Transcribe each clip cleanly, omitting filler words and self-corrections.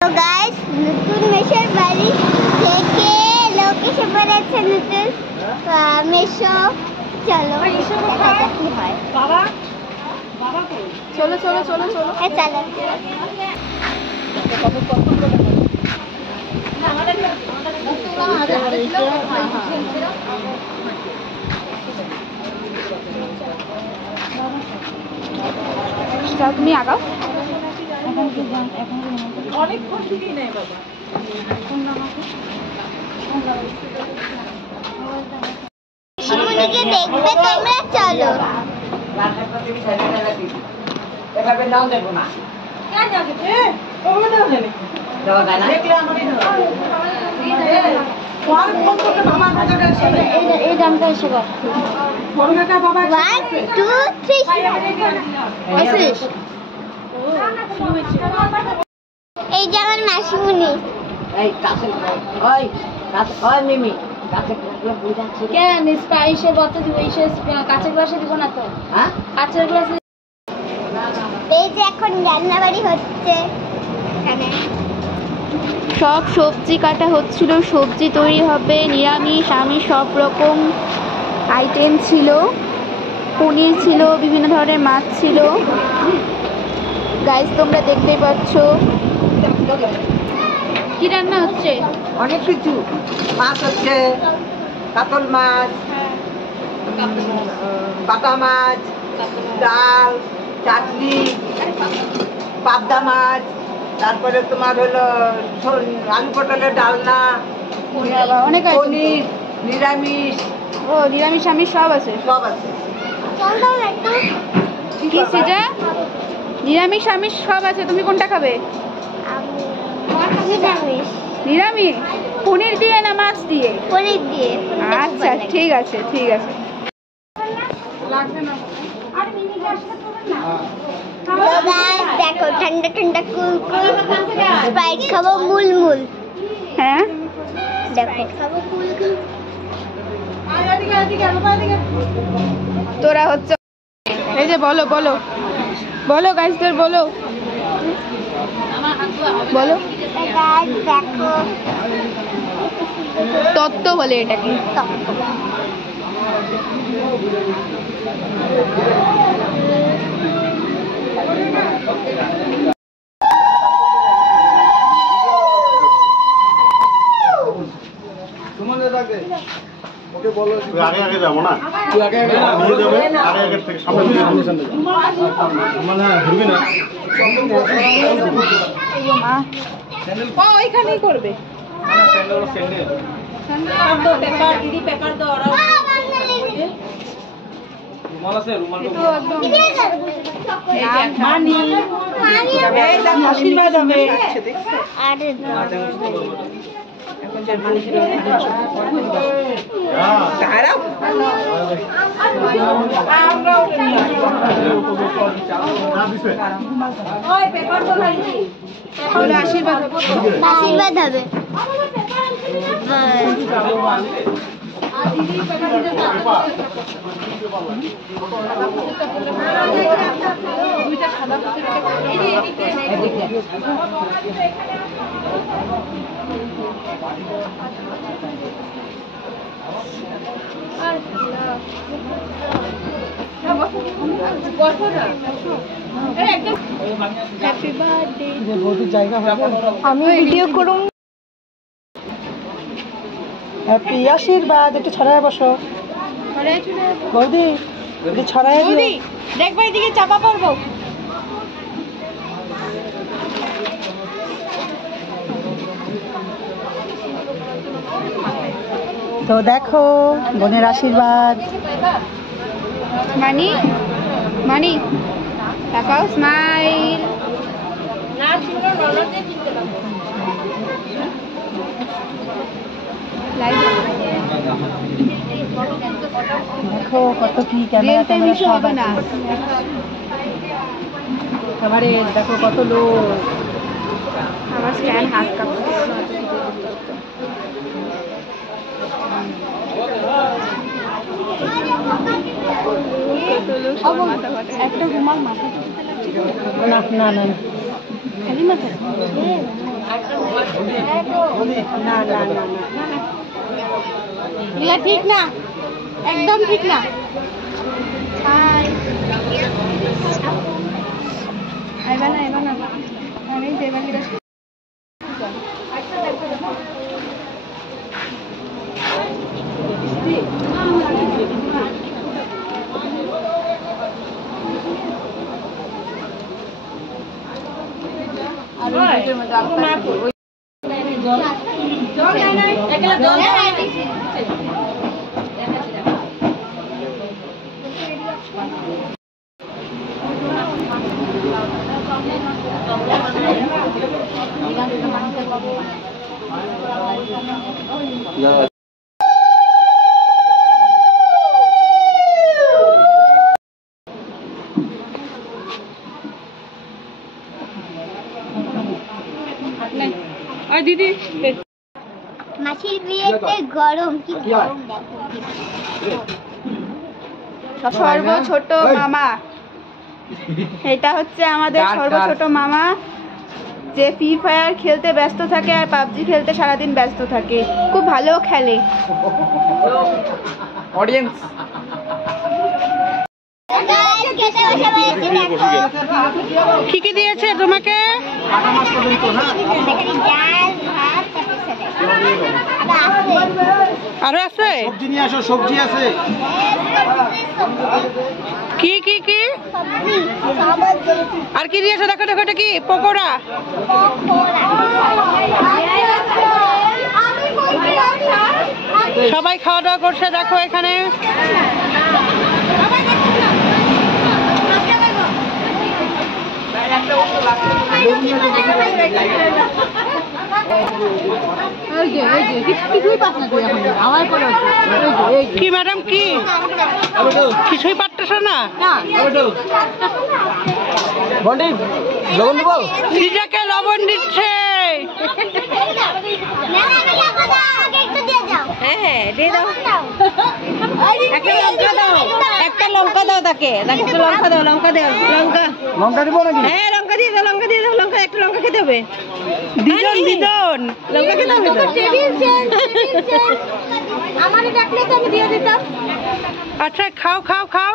তো গাইস নতুন মেশোর বাড়ি থেকে লোক এসে পড়েছে নতুন মেশো। চলো দেখা যাক কি হয়। বাবা বাবা কই? চলো চলো চলো চলো চলো তুমি আগাও। অনেকক্ষণ থেকেই নেই বাবা। শিমুনিকে দেখবে তোমরা, চলো। এভাবে নাও দেখো না। কেন যাবে? ওরে দাও জানি। দেওয়া যায় না। দেখলে আমারই দাও। ওয়ান ফোন করতে মামা কাছে গেছে। এই দামটা এসে গো। ফোনটা বাবা 1 2 3 আসিস। এই যে আমার মাসিমুনি। এই কাছে ওই কাছে ওই মিমি কাছে বুঝাচ্ছি কেন স্পাইসে কত দিব? কাঁচের গ্লাসে দিব না তো? হ্যাঁ কাঁচের গ্লাসে এই যে এখন রান্নাবাড়ি হচ্ছে এখানে। সব সবজি কাটা হচ্ছিল, সবজি তৈরি হবে, নিরামিষ আমিষ সব রকম আইটেম ছিল, পনির ছিল, বিভিন্ন ধরনের মাছ ছিল। গাইস তোমরা দেখতেই পাচ্ছ কি রান্না হচ্ছে। অনেক কিছু মাছ হচ্ছে, কাতল মাছ, বাটা মাছ, ডাল, চাটনি, পাবদা মাছ, তারপরে তোমার হলো আলু পটলের ডালনা, অনেক পনির, নিরামিষ ও নিরামিষ আমিষ সব আছে। সব আছে। চলো একটু কি সেটা? নিরামিষ আমিষ সব আছে, তুমি কোনটা খাবে? নিরামিষ নিরামিষ পনির দিয়ে না মাছ দিয়ে? পনির দিয়ে। আচ্ছা ঠিক আছে ঠিক আছে। তো গাইস দেখো ঠান্ডা ঠান্ডা কুল কুল স্প্রাইট খাবো মুলমুল। হ্যাঁ দেখো খাবো কুল কুল। তোরা হচ্ছে এই যে বলো বলো বলো গাইসদের বলো বলো। গাইস দেখো তত্ত্ব বলে এটাকে। আগে আগে যাবো না, তুই আগে আগে নিয়ে যাবে, আগে আগে থেকে সামনে দিয়ে মানে ঘুরবি না। ও ওইখানেই করবে। পেপার দিদি পেপার দাও। আশীর্বাদ হবে। আরে আশীর্বাদ আশীর্বাদ হবে। আমি ভিডিও করুন। হ্যাপি আশীর্বাদ। একটু ছড়ায় বসো বৌদি, একটু ছড়ায় দিও। দেখবো এদিকে চাপা পড়বো। তো দেখো বোনের আশীর্বাদ। মানি মানি তাকাও স্মাইল। দেখো কত কি ক্যামেরা সব হবে না। এবারে দেখো কত লোক। আমার স্ট্যান্ড হাত কাঁপছে। একটা রুমাল মাথা না না না খালি মাথা না না না না ঠিক না, একদম ঠিক না। দিদি মাসির বিয়েতে গরম, কি গরম দেখো। সর্ব ছোট মামা, এটা হচ্ছে আমাদের সর্ব ছোট মামা, যে ফ্রি ফায়ার খেলতে ব্যস্ত থাকে আর পাবজি খেলতে সারাদিন ব্যস্ত থাকে, খুব ভালো খেলে। অডিয়েন্স কি কি দিয়েছে তোমাকে? আরো আছে? সবজি নিয়ে আসো, সবজি আছে। কি কি কি আর কি দিয়েছে? দেখো দেখো, এটা কি? পকোড়া। সবাই খাওয়া দাওয়া করছে, দেখো এখানে। কি ম্যাডাম, কি কিছুই পারতেছ না? সিজাকে লবণ দিচ্ছে। একটা লঙ্কা দাও তাকে, লঙ্কা দাও, লঙ্কা দাও, লঙ্কা লঙ্কা দিব নাকি? হ্যাঁ লঙ্কা দিয়ে দাও, লঙ্কা দিয়ে দাও, লঙ্কা, একটা লঙ্কা খেতে হবে। দিদন দিদন লঙ্কা খেতে হবে তো। আমারে ডাকলে তো আমি দিয়ে দিতাম। আচ্ছা খাও খাও খাও।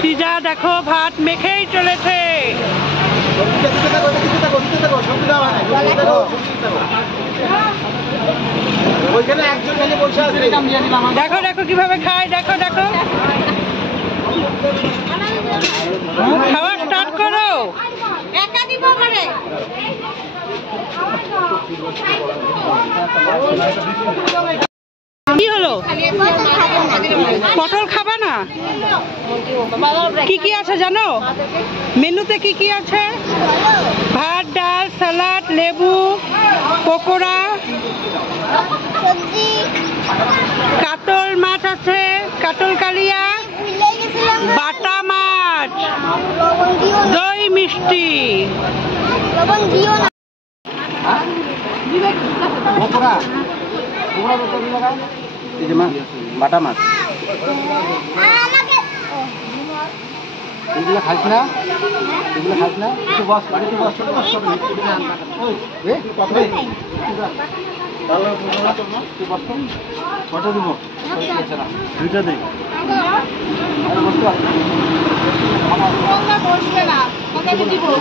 সিজা দেখো ভাত মেখেই চলেছে। দেখো দেখো কিভাবে খায়, দেখো দেখো। খাওয়া স্টার্ট করো। কি হলো? পটল খাবা না? কি কি আছে জানো মেনুতে? কি কি আছে? ভাত, ডাল, সালাড, লেবু, পকোড়া, সবজি, কাতল মাছ আছে, কাতল কালিয়া, ভুলে গেছিলাম। বাটা মাছ, লবণ দিও না, দই মিষ্টি। লবণ দিও না। এই যে মাছ, বাটা মাছ, আমাকে এগুলো খাইস না? এগুলো খাইস না? একটু বস, একটু বস, ছোট বস, ছোট বস। এই, কথা বল। কটা দিব? দুইটা দিই।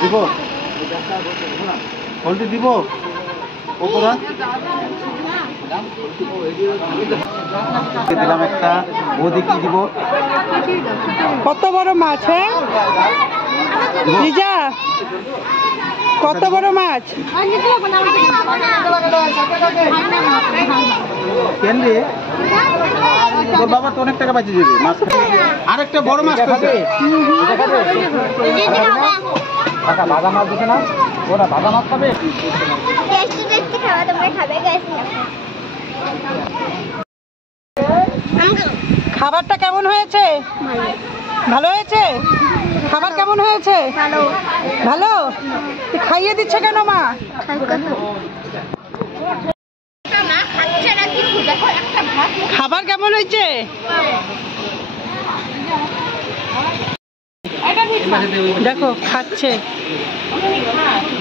দিব? পোলট্রি দিব? পকোড়া দিলাম একটা। ওদিক কি দিব? কত বড় মাছ? হ্যাঁ লিজা, কত বড় মাছ? কেন রে? তোর বাবা তো অনেক টাকা বাঁচিয়ে দেবে মাছ। আরেকটা বড় মাছ খাবে। কাকা ভাজা মাছ দিছে না? ওরা ভাজা মাছ খাবে। টেস্টি টেস্টি খাবার তোমরা খাবে গাইস। খাবারটা কেমন হয়েছে? ভালো হয়েছে? খাবার কেমন হয়েছে? ভালো ভালো। খাইয়ে দিচ্ছে কেন মা? খাবার কেমন হয়েছে? দেখো খাচ্ছে,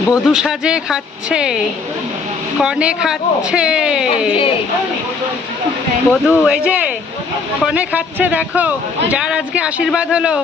বধূ সাজে খাচ্ছে, কনে খাচ্ছে, বধূ এই যে কনে খাচ্ছে, দেখো যার আজকে আশীর্বাদ হলো।